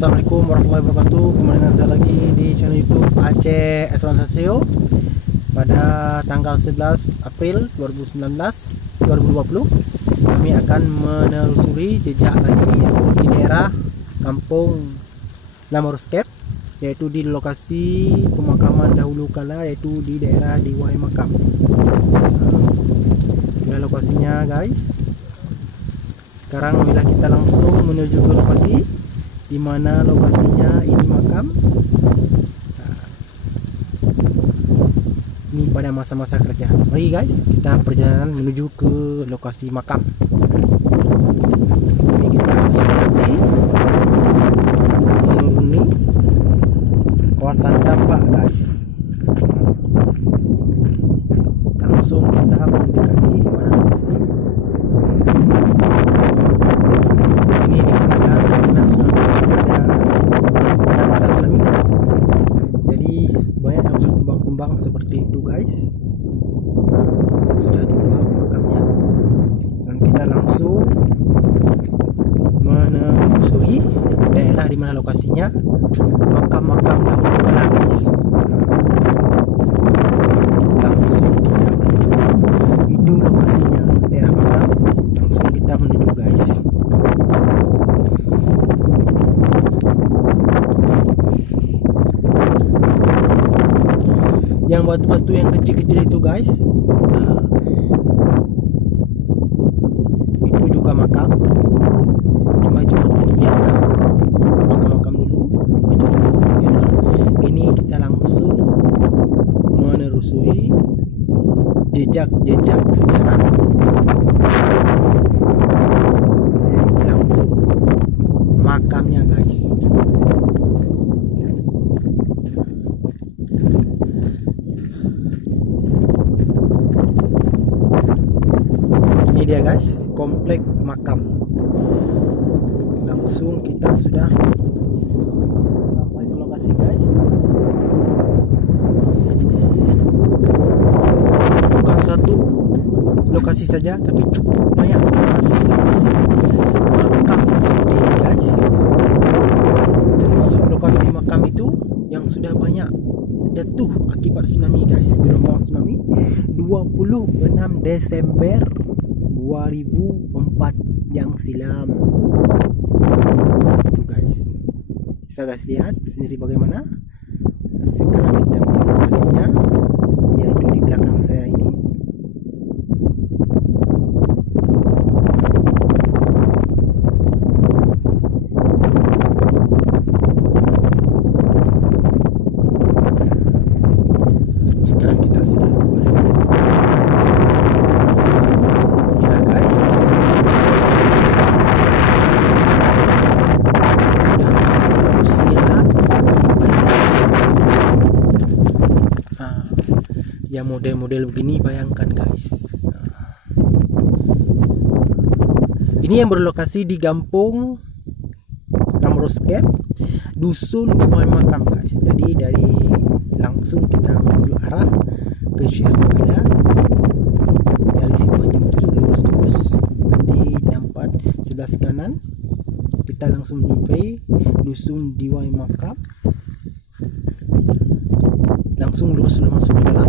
Assalamualaikum warahmatullahi wabarakatuh. Kembali dengan saya lagi di channel YouTube Aceh Aturan pada tanggal 11 April 2020. Kami akan menelusuri jejak lagi di daerah Kampung Lamorskep, yaitu di lokasi pemakaman dahulu kala, yaitu di daerah Diwai Makam. Ini lokasinya guys. Sekarang bila kita langsung menuju ke lokasi di mana lokasinya ini makam. Ini pada masa-masa kerajaan. Mari guys, kita perjalanan menuju ke lokasi makam. Ini kita harus menuruni kawasan dampak guys. Langsung kita mendekati mana lokasi. Ini dikarenakan terkena tsunami pada masa tsunami, jadi banyak yang berkembang seperti itu guys. Sudah tumbang makamnya, dan kita langsung menelusuri daerah di mana lokasinya makam-makam dahulu kala guys. Langsung kita menuju, itu lokasinya daerah makam. Langsung kita menuju guys. Yang batu-batu yang kecil-kecil itu guys, itu juga makam, cuma itu batu biasa, makam-makam dulu, itu juga batu biasa. Ini kita langsung menelusuri jejak-jejak sejarah, langsung makamnya guys. Ini dia guys, komplek makam. Langsung kita sudah sampai ke lokasi guys. Bukan satu lokasi saja, tapi cukup banyak lokasi makam seperti ini guys. Termasuk lokasi makam itu yang sudah banyak jatuh akibat tsunami guys, gelombang tsunami 26 Desember 2004 yang silam. Itu guys, bisa guys lihat sendiri bagaimana. Sekarang kita melihat lokasinya, yaitu di belakang saya ini. Sekarang kita sudah ya, model-model begini bayangkan guys. Ini yang berlokasi di Kampung Lamorskep, dusun Diwai Makam guys. Jadi dari langsung kita menuju arah ke Syahbala, dari sini lurus terus, nanti nampak sebelah kanan kita langsung sampai dusun Diwai Makam. Langsung lurus masuk ke dalam,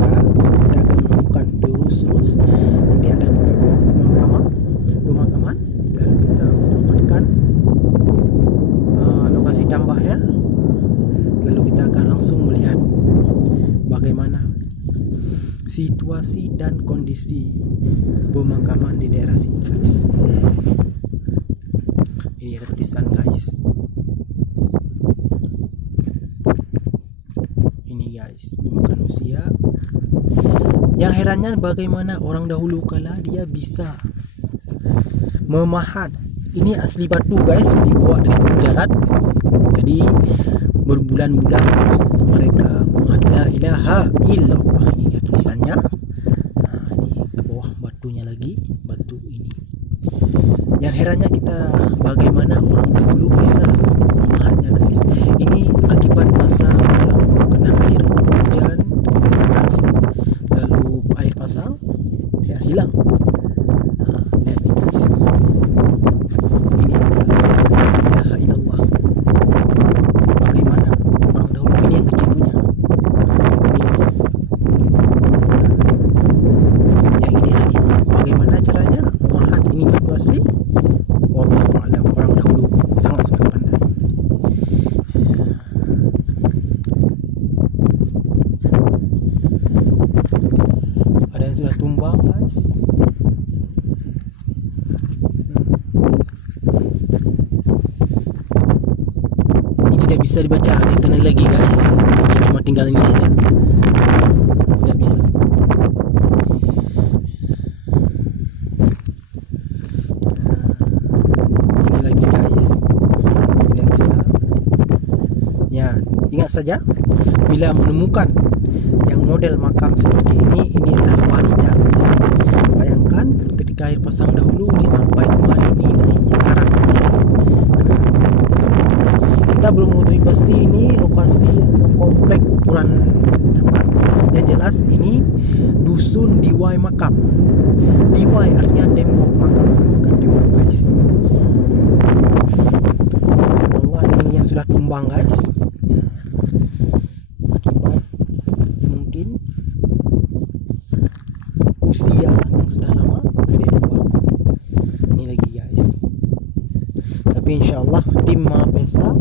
maka kita akan menemukan lurus nanti ada pemakaman, dan kita dapatkan lokasi tambahnya. Lalu kita akan langsung melihat bagaimana situasi dan kondisi pemakaman di daerah sini guys. Ini ada tulisan guys. Dimakan usia. Yang herannya bagaimana orang dahulu kala dia bisa memahat. Ini asli batu guys, dibawa dari Gujarat. Jadi berbulan-bulan mereka memahat la ilaha illallah. Ini dia tulisannya. Ini ke bawah batunya lagi, batu ini. Yang herannya kita bagaimana orang dahulu bisa memahatnya guys. Ini akibat masa kena air hujan deras, lalu air pasang ya hilang. Lihat ini guys, ini la ilaha illallah. tidak bisa dibaca, dia kena lagi guys. Dia cuma tinggal ini aja, tidak bisa. Ini lagi guys, tidak bisa. Ya, ingat saja, bila menemukan yang model makam seperti ini adalah wanita guys. Bayangkan ketika air pasang dahulu ini sampai kemari ini sekarang guys. Kita belum mengetahui pasti ini lokasi komplek kuburan apa. Yang jelas ini dusun Diwai Makam. Diwai artinya tembok, makam bukan tembok guys. Subhanallah, ini yang sudah tumbang guys. Akibat mungkin usia yang sudah lama dia tumbang. Ini lagi guys. Tapi insyaallah tim Mapesa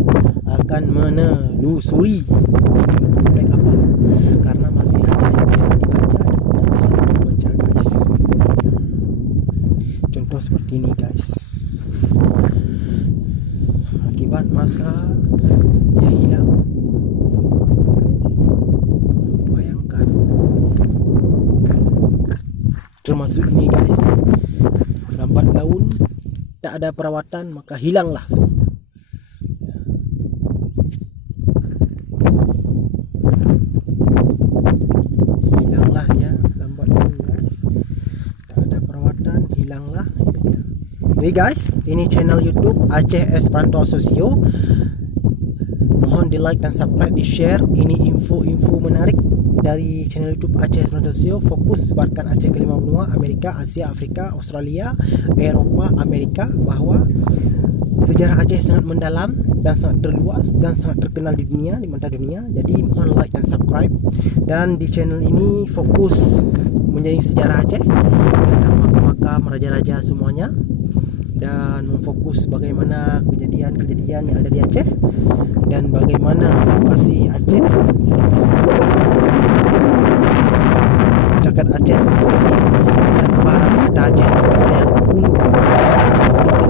akan menelusuri ini komplek apa, karena masih ada yang bisa dibaca dan tidak bisa dibaca guys. Contoh seperti ini guys. Akibat masa yang hilang, bayangkan. Termasuk ini guys, lambat laun, tak ada perawatan maka hilanglah semua. Hilanglah dia lambat laun guys, tak ada perawatan, hilanglah dia. Oke guys, ini channel YouTube Aceh Esperanto Sosio. Mohon di like dan subscribe, di share. Ini info-info menarik dari channel YouTube Aceh Esperanto Sosio. Fokus sebarkan Aceh ke 5 benua, Amerika, Asia, Afrika, Australia, Eropah, Amerika, bahwa sejarah Aceh sangat mendalam dan sangat terluas dan sangat terkenal di dunia, di mata dunia. Jadi mohon like dan subscribe. Dan di channel ini fokus menjadi sejarah Aceh, tentang makam-makam, raja-raja semuanya, dan memfokus bagaimana kejadian-kejadian yang ada di Aceh dan bagaimana lokasi Aceh selepas masyarakat Aceh dan para peserta Aceh yang untuk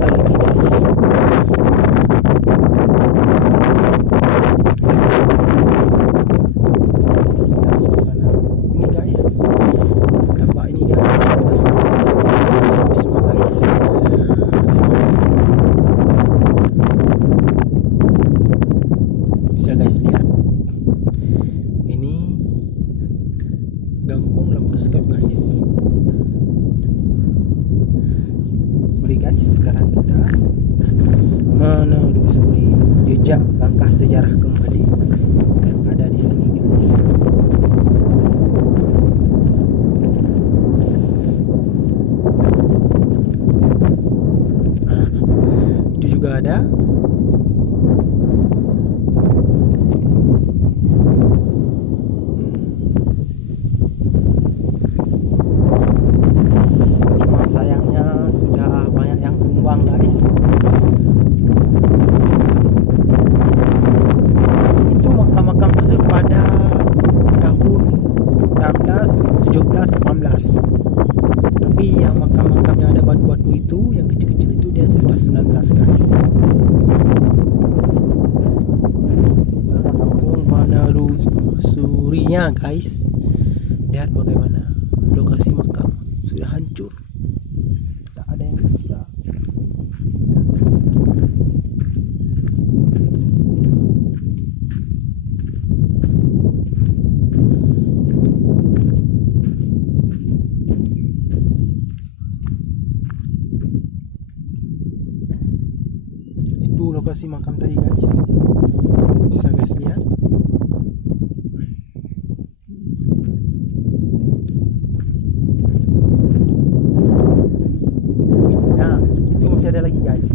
lagi guys. Ini guys, nampak ini guys, semua guys. Bisa guys lihat, ini Gampong Lambruskan guys. Mari guys, sekarang kita menelusuri jejak langkah sejarah kembali yang ada di sini guys. Itu juga ada. Cuma sayangnya sudah banyak yang tumbang guys. Itu makam-makam tersebut pada tahun 16, 17, 18. Tapi yang makam-makam yang ada batu-batu itu, yang kecil-kecil itu, dia sudah 19 guys. Kita langsung menelusurinya guys. Lihat bagaimana lokasi makam sudah hancur, tak ada yang bisa. Itu lokasi makam tadi guys, bisa guys lihat. Ya, itu masih ada lagi guys.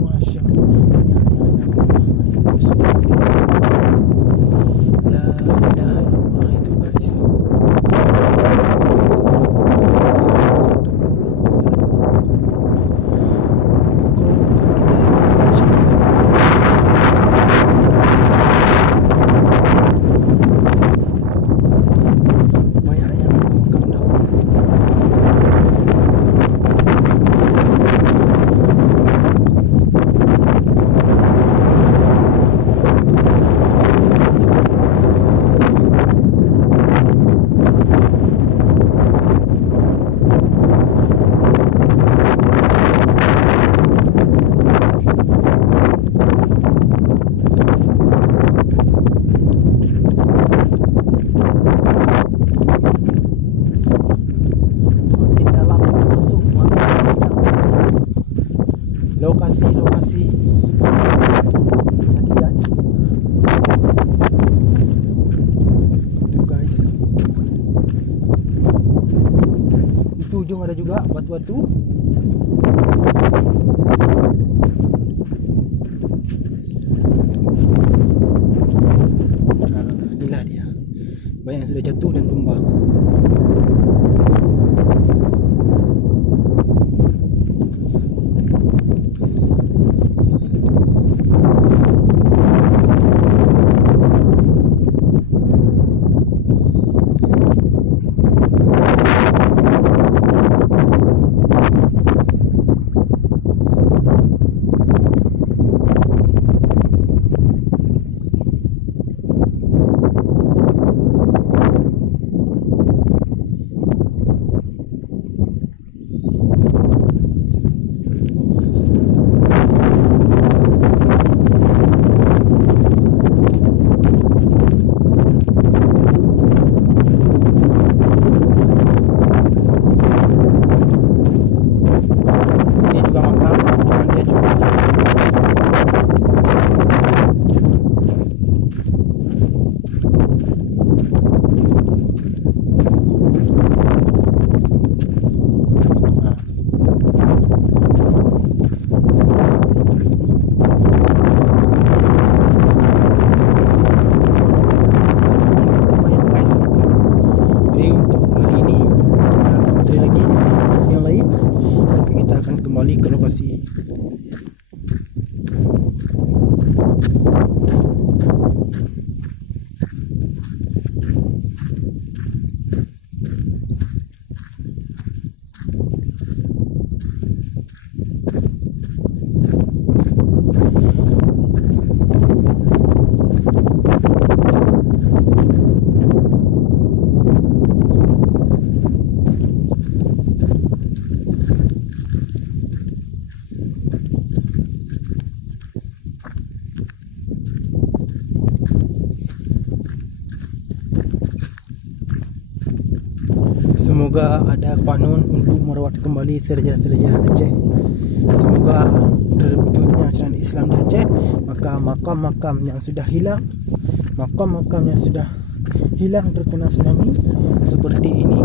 Masya Allah, la ilaha illallah itu guys. guys. Itu guys. Itu ujung ada juga batu-batu. Inilah dia. Banyak yang sudah jatuh dan tumbang. Kembali ke lokasi. Semoga ada konon untuk merawat kembali serjah-serjah Aceh. Semoga terwujudnya syariat Islam di Aceh, maka makam-makam yang sudah hilang, makam-makam yang sudah hilang terkena tsunami seperti ini